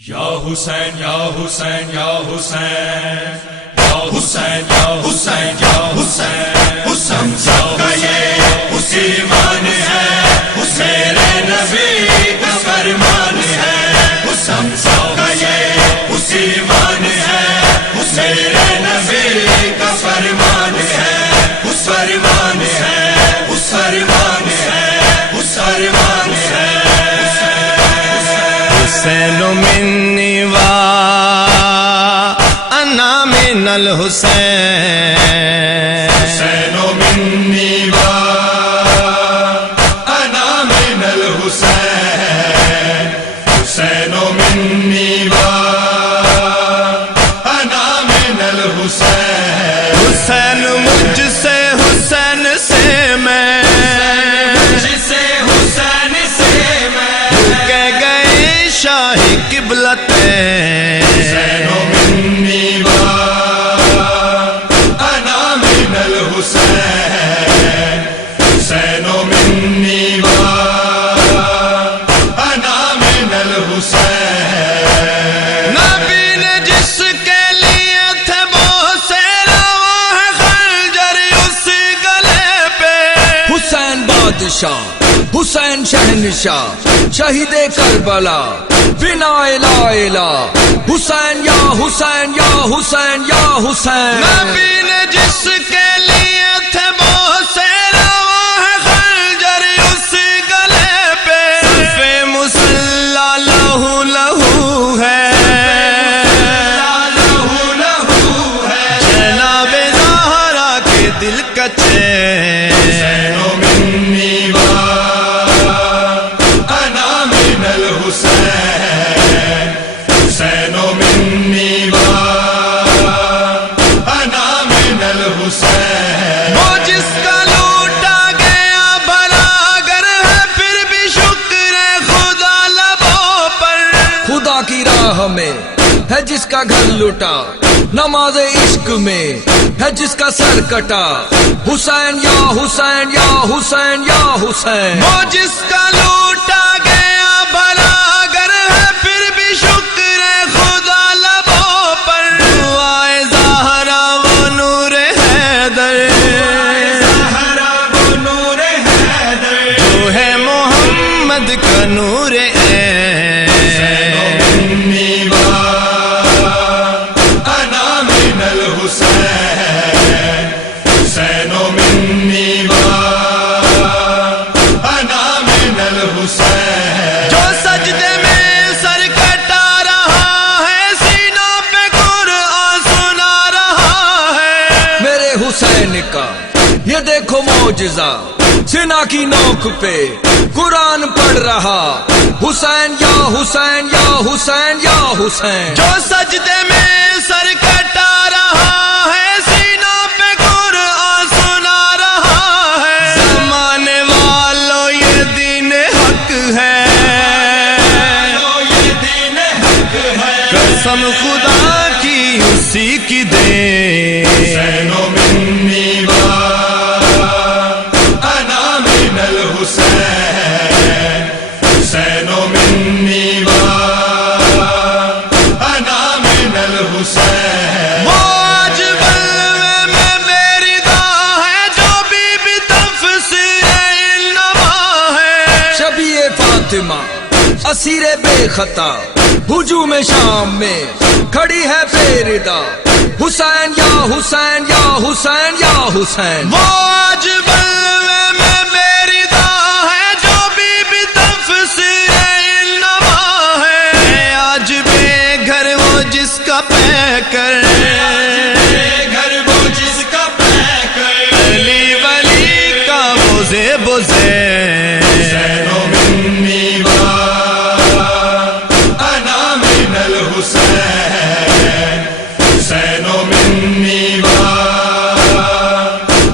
یا حسین یا حسین یا حسین یا حسین یا حسین یا حسین حسین کا یہ اسی مان ہے میرے نبی کا فرمان ہے حسین کا یہ اسی مان ہے میرے نبی کا فرمان ہے اس فرمان ہے اس فرمان ہے اس فرمان ہے حسین منی و انا من الحسین حسین منی و انا من الحسین حسین منی و انا من الحسین حسین مجھ سے حسین سے میں جسے حسین سے میں کہہ گئے شاہ قبلتین حسین منی و انا من الحسین حسین منی و انا من الحسین نبی نے جس کے لیے تھے بہت سے رواں خنجر اس گلے پہ حسین بادشاہ حسین شہنشاہ شہید کربلا بنا الہ الہ حسین یا حسین یا حسین یا حسین نبی نے جس کے لیے تھے بہت سے رواں خنجر اس گلے پہ صف مصلی لہو لہو ہے لہو لہو ہے جناب زہرا کے دل کا چین حسین منی و انا من الحسین حسین منی و انا من الحسین وہ جس کا لوٹا گیا بھلا اگر ہے پھر بھی شکر ہے خدا لبوں پر خدا کی راہ میں ہے جس کا گھر لوٹا نماز عشق میں ہے جس کا سر کٹا حسین یا حسین یا حسین یا حسین وہ جس کا لوٹا گیا بھلا اگر ہے پھر بھی شکر ہے خدا لبوں پر دعائے زہرا وہ نور حیدر زہرا وہ نور حیدر جو ہے محمد کا نور عین منی و انا من الحسین حسین منی و انا من الحسین جو سجدے میں سر کٹا رہا ہے سینہ پہ قرآن سنا رہا ہے میرے حسین کا یہ دیکھو معجزہ سنا کی نوک پہ قرآن پڑھ رہا حسین یا حسین یا حسین یا حسین جو سجدے میں سر کٹا رہا ہے سینہ پہ قرآن سنا رہا ہے زمانے والوں یہ دین حق ہے یہ دین حق ہے قسم خدا کی اسی کی دے حسین منی و انا من الحسین حسین منی و انا من الحسین وہ آج بلوے میں میری داں ہے جو بی بی تفسیر علما ہے شبیہ فاطمہ اسیر بے خطا ہجوم شام میں کھڑی ہے پیردا حسین یا حسین یا حسین یا حسین وہ آج بلوے میں میری داں ہے جو بی بی تفسیر علما ہے آج بے گھر وہ جس کا پہ کر گھر وہ جس کا پہ کر علی ولی کا بوزے بوزے حسین منی و انا من الحسین حسین منی و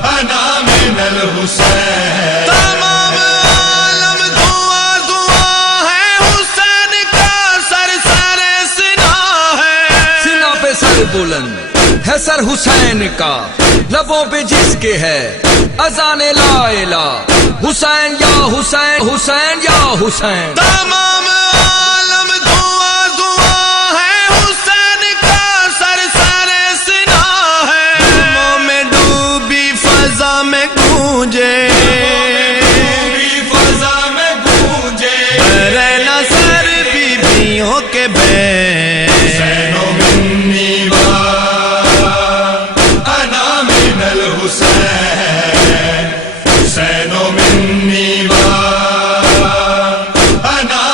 انا من الحسین تمام عالم دعا دعا ہے حسین کا سر سر سنا ہے سنا پہ سر بلند ہے سر حسین کا لبوں پہ جس کے ہے اذان لا الہ حسین یا حسین حسین یا حسین تمام عالم دعا دعا بیٹیوں کے بین حسین منی وأنا من الحسين حسين مني وأنا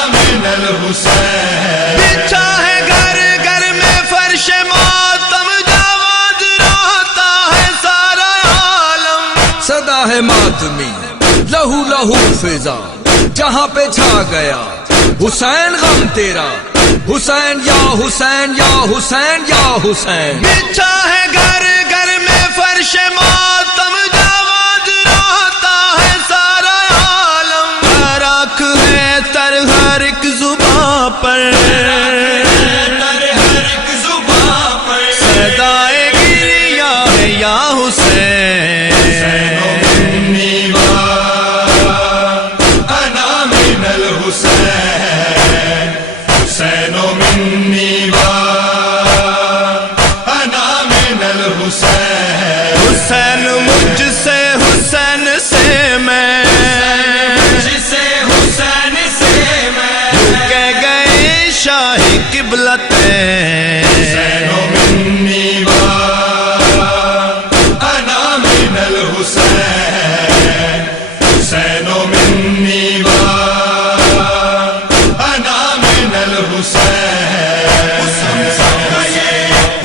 من الحسين بچھا ہے گھر گھر میں فرش ماتم جواد روتا ہے سارا عالم صدا ہے ماتمی لہو لہو فضا جہاں پہ چھا گیا حسین غم تیرا حسین یا حسین یا حسین یا حسین بچھا ہے گھر گھر میں فرش ماتم جواد روتا ہے سارا عالم راکھ ہے تر ہر ایک زباں پر در ہر ایک زباں پر صدائے گریا ہے یا حسین حسین منی وأنا من الحسين حسين مني وأنا من الحسين حسین مجھ سے حسین سے میں جسے حسین سے میں کہہ گئے شاہ قبلتین حسین منی وأنا من الحسين حسين مني وأنا من الحسين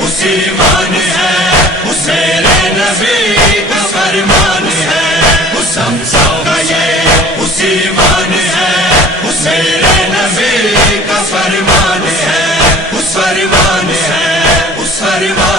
اسی مان ہے حسین نبی کا فرمان ہے حسن کا یہ اسی مان ہے حسین نبی کا فرمان ہے اس فرمان ہے اس فرمان